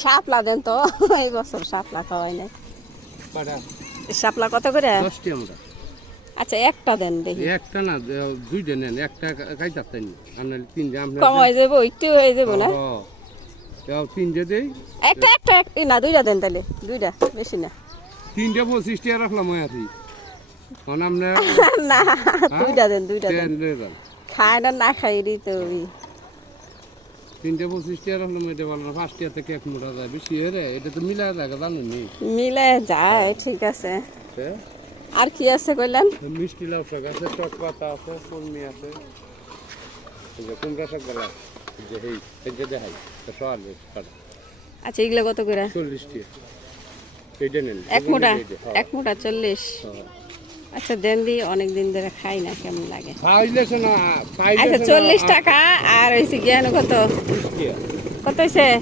শাপলা দেন তো, এই বছর শাপলা খাওয়াই নাই। শাপলা কত করে? 10 টাকা মোটা। আচ্ছা একটা দেন দেখি। একটা না, দুইটা নেন, একটা খাইতে না আপনার তিনটা আপনার কম হয়ে যাবো, একটু হয়ে যাবো না? তিনটা দেই। একটা একটা না, দুইটা দেন তাহলে, দুইটা, বেশি না। 3টা 25 টাকা রাখলাম আছি আপনার না, দুইটা দেন, দুইটা দেন। খায় না, না খাই তো। 3টা 25 টাকা রাখলাম, এটা ভালো না। 5 টাকা থেকে এক মোটা যায়, বেশি হয়ে এটা তো মিলা জায়গা জানেন নি। মিলে যায়, ঠিক আছে। আর কি আছে কইলেন? মিষ্টি লাউ শাক আছে, টক পাতা আছে, কলমি আছে, কুমড়া শাক গলা, এই যে দেখাই সওয়াল। আচ্ছা এগুলো কত করে? 40 টাকা। এইটা নেন, এক মোটা? এক মোটা 40। আচ্ছা দেন দি, অনেক দিন ধরে খাই না, কেমন লাগে? খাইলেছ না, আচ্ছা 40 টাকা। আর হয়েছে জ্ঞান কত? 20 টাকা। কত হয়েছে?